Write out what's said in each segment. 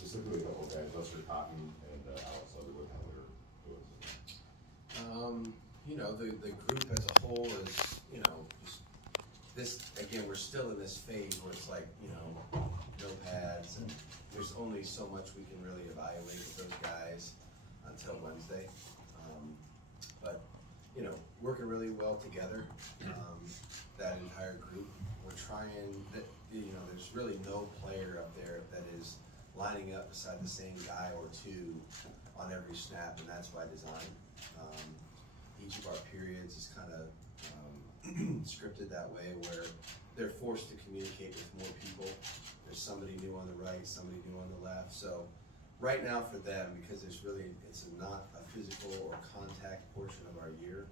specifically a couple of guys, Lester Cotton and Alex Leatherwood, how they're doing? You know, the group as a whole is, you know, just this, again, we're still in this phase where it's like, you know, no pads, and there's only so much we can really evaluate with those guys until Wednesday. But, you know, working really well together, that entire group. We're trying, you know, there's really no player up there that is lining up beside the same guy or two on every snap, and that's by design. Each of our periods is kind of scripted that way, where they're forced to communicate with more people. There's somebody new on the right, somebody new on the left. So right now for them, because it's not a physical or contact portion of our year,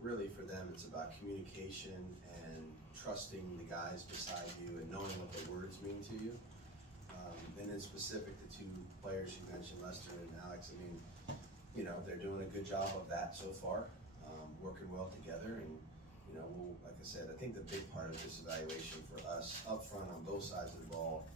really for them it's about communication and trusting the guys beside you and knowing what the words mean to you. And then specific to two players you mentioned, Lester and Alex, I mean, you know, they're doing a good job of that so far, working well together. And, you know, like I said, I think the big part of this evaluation for us up front on both sides of the ball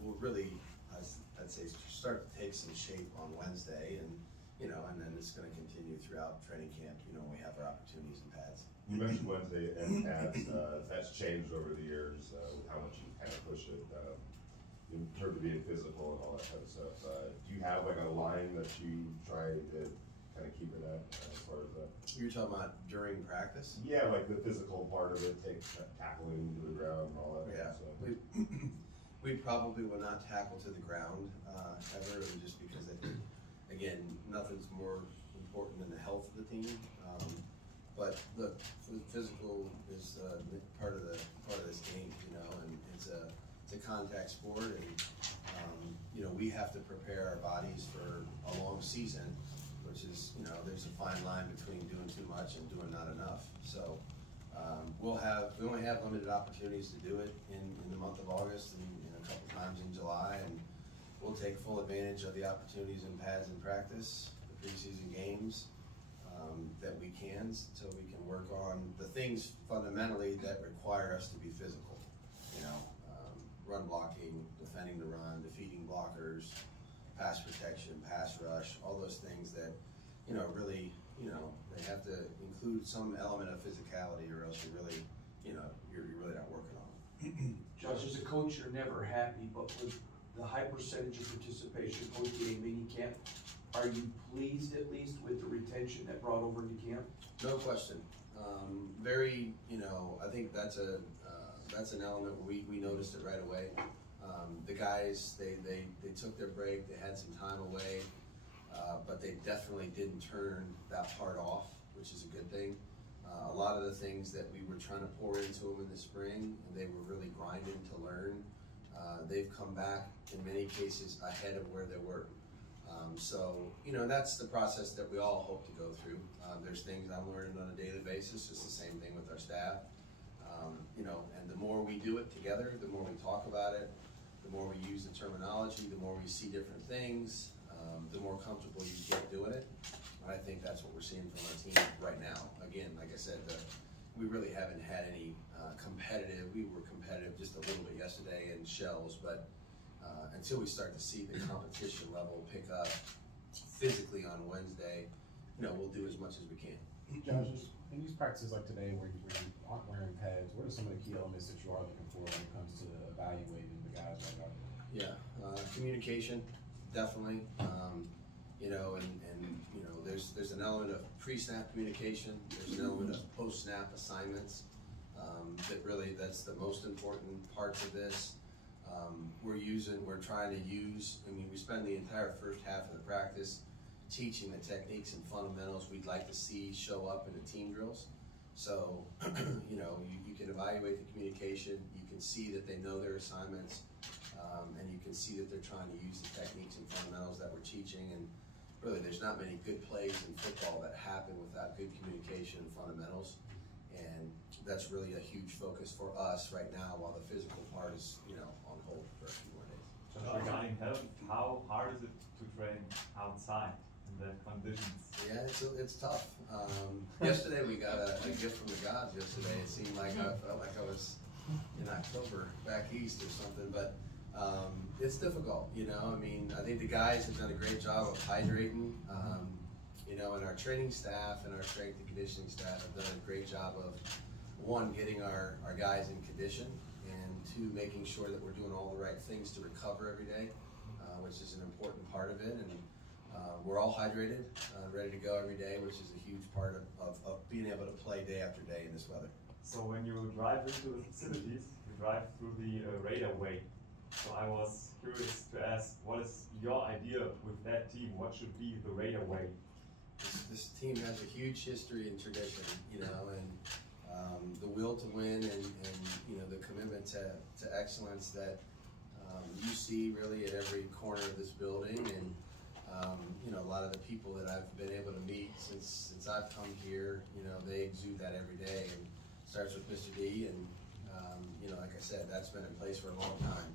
will really, I'd say, start to take some shape on Wednesday, and, you know, and then it's going to continue throughout training camp, you know, when we have our opportunities and pads. You mentioned Wednesday and pads. That's changed over the years with how much you kind of push it in terms of being physical and all that kind of stuff. Do you have like a line that you try to kind of keep it at as far as that? You're talking about during practice? Yeah, like the physical part of it, tackling to the ground and all that. Yeah, kind of stuff. We probably will not tackle to the ground ever, just because I think, again, nothing's more important than the health of the team. But look, physical is part of this game, you know, and it's a contact sport, and you know, we have to prepare our bodies for a long season, which is, you know, there's a fine line between doing too much and doing not enough. So we only have limited opportunities to do it in the month of August and a couple times in July, and we'll take full advantage of the opportunities in pads and practice, the preseason games, that we can, so we can work on the things fundamentally that require us to be physical. You know, run blocking, defending the run, defeating blockers, pass protection, pass rush, all those things that, you know, really, you know, they have to include some element of physicality, or else you're really, you know, you're really not working on it. Josh, as a coach, you're never happy, but with the high percentage of participation post-game mini camp, are you pleased at least with the retention that brought over into camp? No question. Very, you know, I think that's an element where we noticed it right away. The guys, they took their break, they had some time away, but they definitely didn't turn that part off, which is a good thing. A lot of the things that we were trying to pour into them in the spring, and they were really grinding to learn, they've come back in many cases ahead of where they were. So, you know, that's the process that we all hope to go through. There's things I'm learning on a daily basis. It's the same thing with our staff. You know, and the more we do it together, the more we talk about it, the more we use the terminology, the more we see different things, the more comfortable you get doing it. And I think that's what we're seeing from our team right now. Again, like I said, we really haven't had any competitive. We were competitive just a little bit yesterday in shells, but until we start to see the competition level pick up physically on Wednesday, you know, we'll do as much as we can. Josh, in these practices like today where you aren't wearing pads, what are some of the key elements that you are looking for when it comes to evaluating the guys right now? Yeah, communication, definitely. You know, and you know, there's an element of pre-snap communication. There's an element of post-snap assignments. That's the most important parts of this. We're trying to use, I mean, we spend the entire first half of the practice teaching the techniques and fundamentals we'd like to see show up in the team drills. So, you know, you can evaluate the communication, you can see that they know their assignments, and you can see that they're trying to use the techniques and fundamentals that we're teaching. And really, there's not many good plays in football that happen without good communication and fundamentals. And that's really a huge focus for us right now, while the physical part is, you know, on hold for a few more days. Regarding health, how hard is it to train outside in the conditions? Yeah, it's tough. Yesterday we got a gift from the gods. Yesterday it seemed like I felt like I was in October back east or something. But It's difficult, you know. I mean, I think the guys have done a great job of hydrating, you know, and our training staff and our strength and conditioning staff have done a great job of, one, getting our guys in condition, and two, making sure that we're doing all the right things to recover every day, which is an important part of it. And we're all hydrated, ready to go every day, which is a huge part of being able to play day after day in this weather. So when you drive into the facilities, you drive through the Raider Way. So I was curious to ask, what is your idea with that team? What should be the Raider Way? This team has a huge history and tradition, you know, and the will to win and you know, the commitment to excellence that you see really at every corner of this building. And you know, a lot of the people that I've been able to meet since I've come here, you know, they exude that every day. And it starts with Mr. D, and you know, like I said, that's been in place for a long time.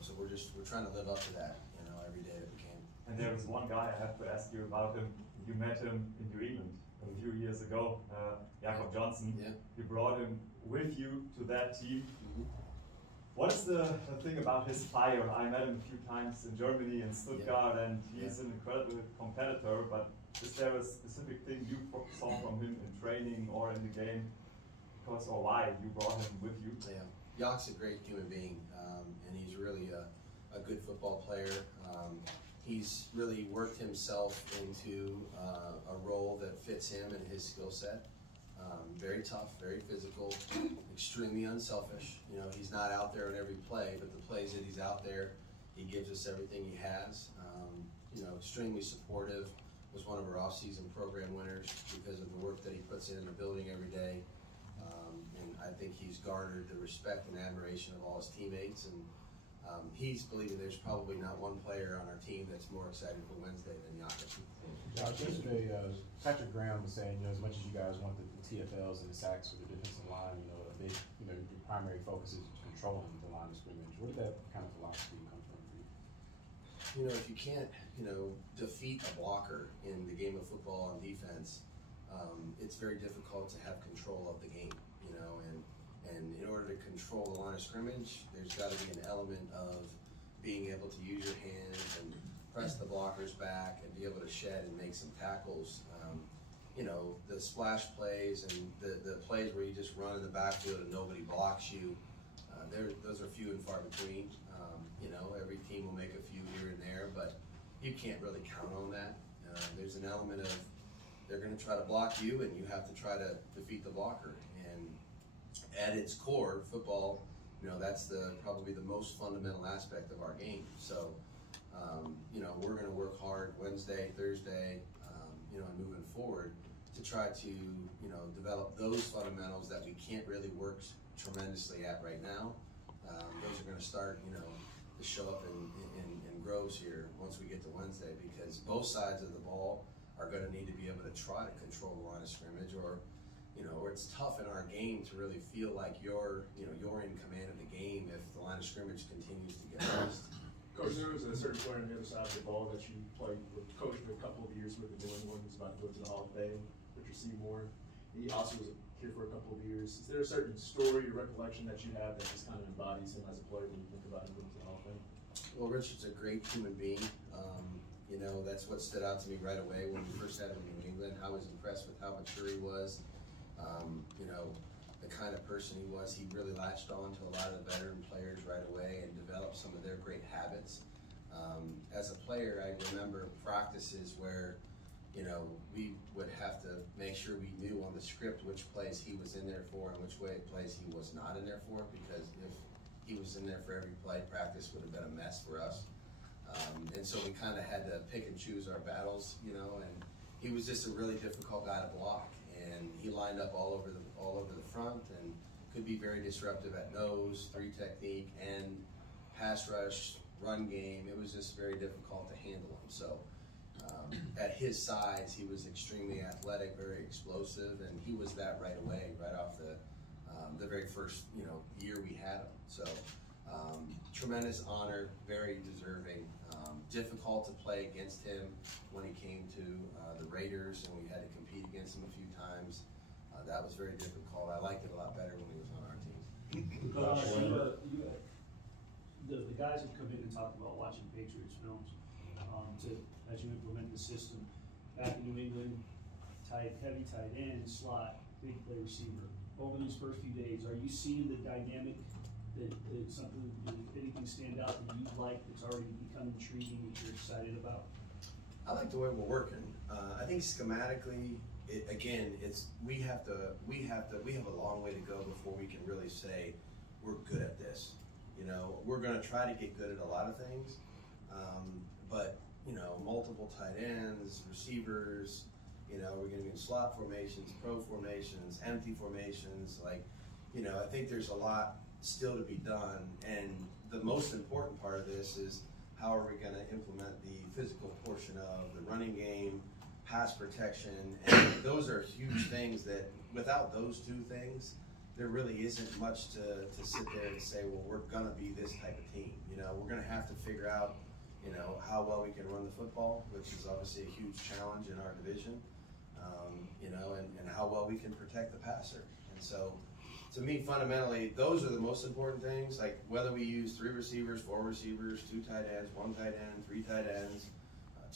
So we're trying to live up to that, you know, every day that we can. And there is one guy I have to ask you about him. You met him in New England a few years ago, Jakob Johnson. Yeah. You brought him with you to that team. What is the thing about his fire? I met him a few times in Germany, in Stuttgart, and he's an incredible competitor, but is there a specific thing you saw from him in training or in the game? Because, or why you brought him with you? Yeah, Jak's a great human being, and he's really a good football player. He's really worked himself into a role that fits him and his skill set. Very tough, very physical, extremely unselfish. You know, he's not out there on every play, but the plays that he's out there, he gives us everything he has. You know, extremely supportive. Was one of our off-season program winners because of the work that he puts in the building every day. And I think he's garnered the respect and admiration of all his teammates. And he's believing there's probably not one player on our team that's more excited for Wednesday than Jakob. Josh, yesterday, Patrick Graham was saying, you know, as much as you guys want the TFLs and the sacks for the defensive line, you know, a big, you know, your primary focus is controlling the line of scrimmage. Where did that kind of philosophy come from for you? You know, if you can't, you know, defeat a blocker in the game of football on defense, it's very difficult to have control of the game, you know, and in order to control the line of scrimmage, there's got to be an element of being able to use your hands and press the blockers back and be able to shed and make some tackles. You know, the splash plays and the plays where you just run in the backfield and nobody blocks you, those are few and far between. You know, every team will make a few here and there, but you can't really count on that. There's an element of they're going to try to block you, and you have to try to defeat the blocker. And at its core, football, you know, that's probably the most fundamental aspect of our game. So, you know, we're going to work hard Wednesday, Thursday, you know, and moving forward to try to, you know, develop those fundamentals that we can't really work tremendously at right now. Those are going to start, you know, to show up in groves here once we get to Wednesday, because both sides of the ball are going to need to be able to try to control the line of scrimmage, or you know, or it's tough in our game to really feel like you're in command of the game if the line of scrimmage continues to get lost. Coach, there was a certain player on the other side of the ball that you played with, coached for a couple of years with in New England, who's about to go to the Hall of Fame, Richard Seymour. He also was here for a couple of years. Is there a certain story or recollection that you have that just kind of embodies him as a player when you think about him going to the Hall of Fame? Well, Richard's a great human being. You know, that's what stood out to me right away when we first had him in New England. I was impressed with how mature he was. You know, the kind of person he was. He really latched on to a lot of the veteran players right away and developed some of their great habits. As a player, I remember practices where, you know, we would have to make sure we knew on the script which plays he was in there for and which plays he was not in there for, because if he was in there for every play, practice would have been a mess for us. And so we kind of had to pick and choose our battles, you know, and he was just a really difficult guy to block. And he lined up all over the front and could be very disruptive at nose, 3 technique, and pass rush, run game. It was just very difficult to handle him. So at his size, he was extremely athletic, very explosive, and he was that right away, right off the very first, you know, year we had him. So tremendous honor, very deserving. Difficult to play against him when he came to the Raiders, and we had to compete against him a few times. That was very difficult. I liked it a lot better when he was on our team. Coach, the guys have come in and talked about watching Patriots films, as you implement the system. Back in New England, heavy tight end, slot, big play receiver. Over these first few days, are you seeing the dynamic that anything stand out that you like that's already become intriguing that you're excited about? I like the way we're working. I think schematically, we have a long way to go before we can really say we're good at this. You know, we're going to try to get good at a lot of things, but you know, multiple tight ends, receivers. You know, we're going to be in slot formations, pro formations, empty formations. Like, you know, I think there's a lot still to be done, and the most important part of this is how are we going to implement the physical portion of the running game, pass protection, and those are huge things that without those two things, there really isn't much to sit there and say, well, we're going to be this type of team. You know, we're going to have to figure out, you know, how well we can run the football, which is obviously a huge challenge in our division, you know, and how well we can protect the passer. And so, to me, fundamentally, those are the most important things, like whether we use 3 receivers, 4 receivers, 2 tight ends, 1 tight end, 3 tight ends,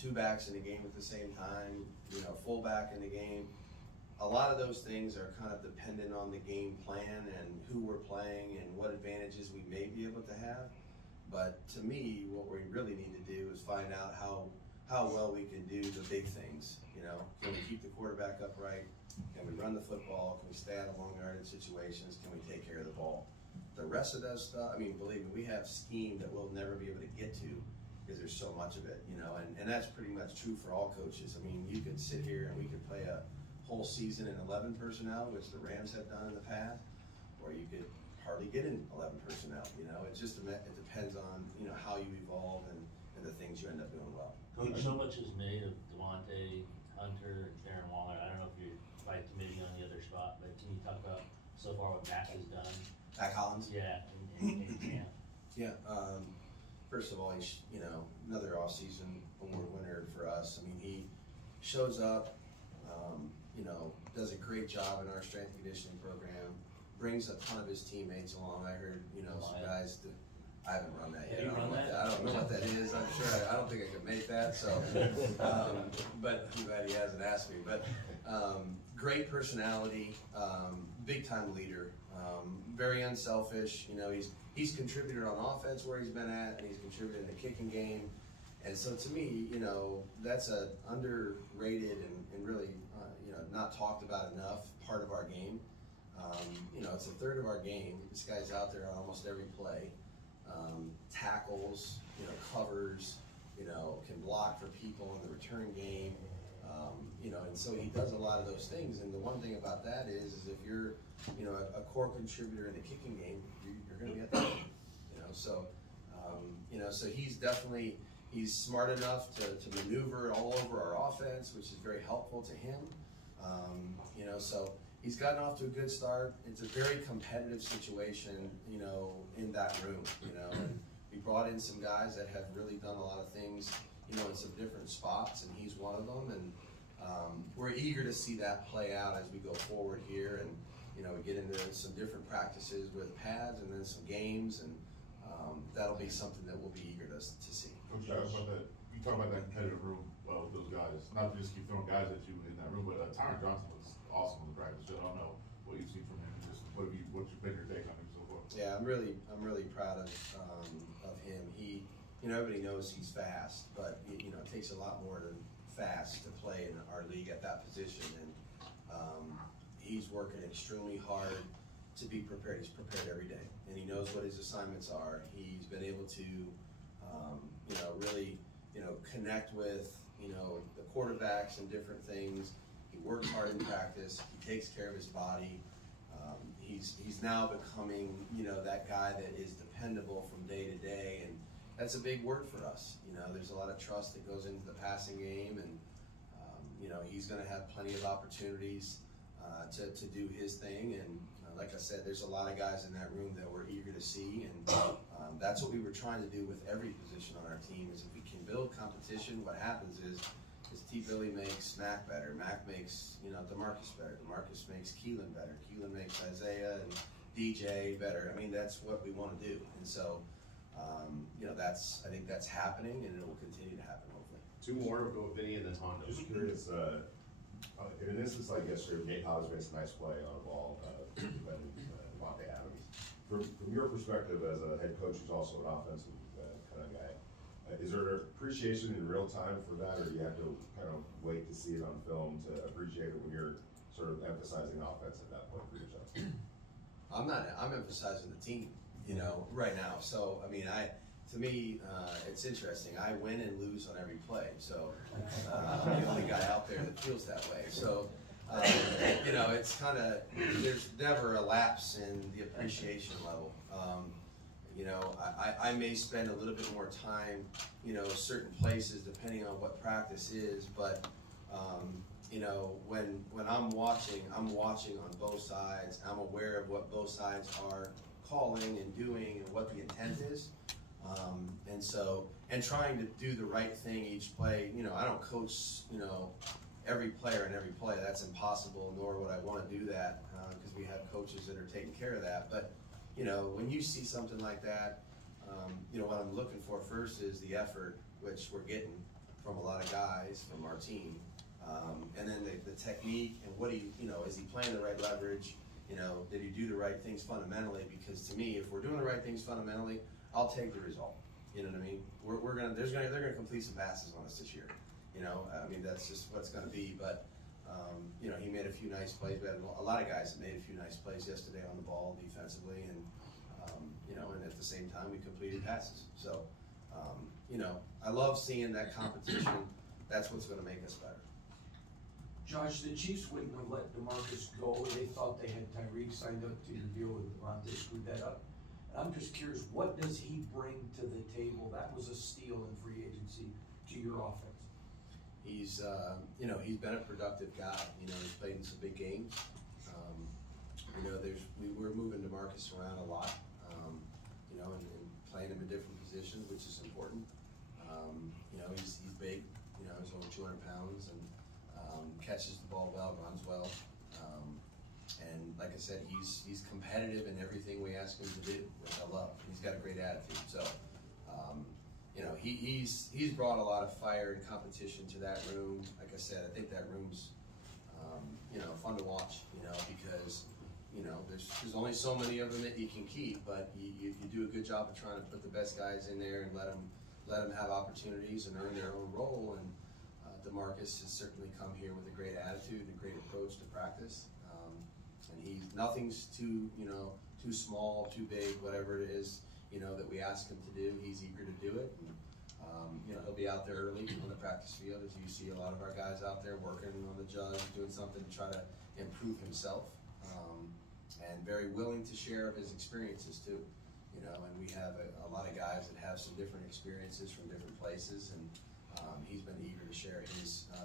2 backs in the game at the same time, you know, full back in the game. A lot of those things are kind of dependent on the game plan and who we're playing and what advantages we may be able to have. But to me, what we really need to do is find out how well we can do the big things. You know, can we keep the quarterback upright? Can we run the football? Can we stay out of long yardage situations? Can we take care of the ball? The rest of that stuff, I mean, believe me, we have scheme that we'll never be able to get to because there's so much of it, you know, and that's pretty much true for all coaches. I mean, you could sit here and we could play a whole season in 11 personnel, which the Rams have done in the past, or you could hardly get in 11 personnel, you know. It depends on, you know, how you evolve and the things you end up doing well. Coach, so much is made of Devontae, Hunter, and Darren Waller. I don't know if you're fight committee on the other spot, but can you talk about so far what Mac has done? Mac Hollins? Yeah, in camp. Yeah, first of all, he's, you know, another off-season award winner for us. I mean, he shows up, you know, does a great job in our strength and conditioning program, brings a ton of his teammates along. I heard, you know, some guys I haven't run that yet. I don't know what that is. I'm sure I don't think I could make that. So, but I'm glad he hasn't asked me. But great personality, big time leader, very unselfish. You know, he's contributed on offense where he's been at, and he's contributed in the kicking game. And so to me, you know, that's a underrated and really, you know, not talked about enough part of our game. You know, it's a third of our game. This guy's out there on almost every play. Tackles, you know, covers, you know, can block for people in the return game, you know, and so he does a lot of those things. And the one thing about that is if you're, you know, a core contributor in the kicking game, you're going to be at that, you know. So, you know, so he's smart enough to maneuver all over our offense, which is very helpful to him. You know, so he's gotten off to a good start. It's a very competitive situation, you know, in that room, you know. And we brought in some guys that have really done a lot of things, you know, in some different spots, and he's one of them. And we're eager to see that play out as we go forward here. And, you know, we get into some different practices with pads and then some games, and that'll be something that we'll be eager to see. Coach Josh, you talk about that competitive room with those guys. Not just keep throwing guys at you in that room, but Tyron Johnson was awesome in the practice. I don't know what you've seen from him. Just what's been your take on him so far? Yeah, I'm really proud of him. He, you know, everybody knows he's fast, but you know, it takes a lot more than fast to play in our league at that position. And he's working extremely hard to be prepared. He's prepared every day, and he knows what his assignments are. He's been able to, you know, really, you know, connect with, you know, the quarterbacks and different things. He works hard in practice. He takes care of his body. He's now becoming, you know, that guy that is dependable from day to day, and that's a big word for us. You know, there's a lot of trust that goes into the passing game, and you know, he's going to have plenty of opportunities to do his thing. And like I said, there's a lot of guys in that room that we're eager to see, and that's what we were trying to do with every position on our team. Is if we can build competition, what happens is T-Billy makes Mac better. Mac makes, you know, DeMarcus better. DeMarcus makes Keelan better. Keelan makes Isaiah and DJ better. I mean, that's what we want to do. And so You know, I think that's happening, and it will continue to happen, hopefully. Two more, we'll go with Vinny and then Hondo. Just curious, in an instance like yesterday, Nate Hobbs makes a nice play on a ball, defending Devontae Adams. From your perspective as a head coach who's also an offensive kind of guy, is there appreciation in real time for that, or do you have to kind of wait to see it on film to appreciate it when you're sort of emphasizing offense at that point for yourself? I'm emphasizing the team, you know, right now. So, I mean, to me, it's interesting. I win and lose on every play. So, I'm the only guy out there that feels that way. So, you know, it's kind of, there's never a lapse in the appreciation level. You know, I may spend a little bit more time, you know, certain places depending on what practice is, but, you know, when I'm watching on both sides. I'm aware of what both sides are calling and doing and what the intent is. And trying to do the right thing each play. You know, I don't coach, you know, every player in every play. That's impossible, nor would I want to do that, because we have coaches that are taking care of that. But, you know, when you see something like that, you know, what I'm looking for first is the effort, which we're getting from a lot of guys from our team. And then the technique and what you know, is he playing the right leverage? You know, did he do the right things fundamentally? Because to me, if we're doing the right things fundamentally, I'll take the result. You know what I mean? They're gonna complete some passes on us this year. You know, I mean, that's just what's gonna be. But you know, he made a few nice plays. We had a lot of guys that made a few nice plays yesterday on the ball defensively, and you know, and at the same time we completed passes. So you know, I love seeing that competition. That's what's gonna make us better. Josh, the Chiefs wouldn't have let DeMarcus go. They thought they had Tyreek signed up to deal with Devontae, screwed that up. And I'm just curious, what does he bring to the table? That was a steal in free agency to your offense. He's, you know, he's been a productive guy. You know, he's played in some big games. You know, we're moving DeMarcus around a lot. You know, and playing him in different positions, which is important. You know, he's big. You know, he's over 200 pounds and catches the ball well, runs well. And like I said, he's competitive in everything we ask him to do, which I love. He's got a great attitude. So, you know, he's brought a lot of fire and competition to that room. Like I said, I think that room's, you know, fun to watch. You know, because you know there's only so many of them that you can keep, but you do a good job of trying to put the best guys in there and let them have opportunities and earn their own role. And DeMarcus has certainly come here with a great attitude and a great approach to practice. And nothing's too, you know, too small, too big, whatever it is, you know, that we ask him to do. He's eager to do it. And, you know, he'll be out there early on the practice field, as you see a lot of our guys out there working on the jug, doing something to try to improve himself. And very willing to share of his experiences too. You know, and we have a lot of guys that have some different experiences from different places, and he's been eager to share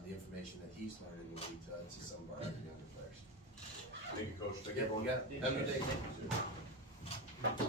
the information that he's learned in the league to some of our other younger players. Thank you, Coach. Thank Yeah, you, everyone. you got it. Have a good day.